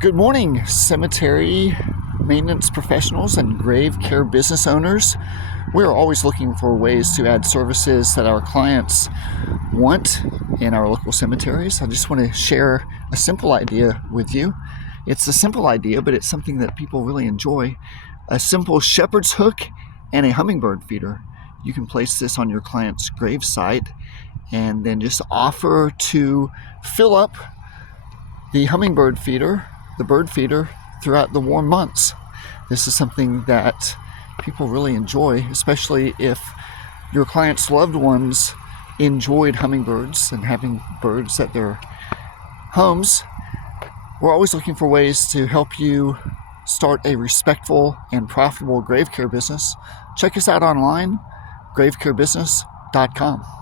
Good morning, cemetery maintenance professionals and grave care business owners. We're always looking for ways to add services that our clients want in our local cemeteries. I just want to share a simple idea with you. It's a simple idea, but it's something that people really enjoy. A simple shepherd's hook and a hummingbird feeder. You can place this on your client's grave site and then just offer to fill up the hummingbird feeder, the bird feeder, throughout the warm months. This is something that people really enjoy, especially if your clients' loved ones enjoyed hummingbirds and having birds at their homes. We're always looking for ways to help you start a respectful and profitable grave care business. Check us out online, gravecarebusiness.com.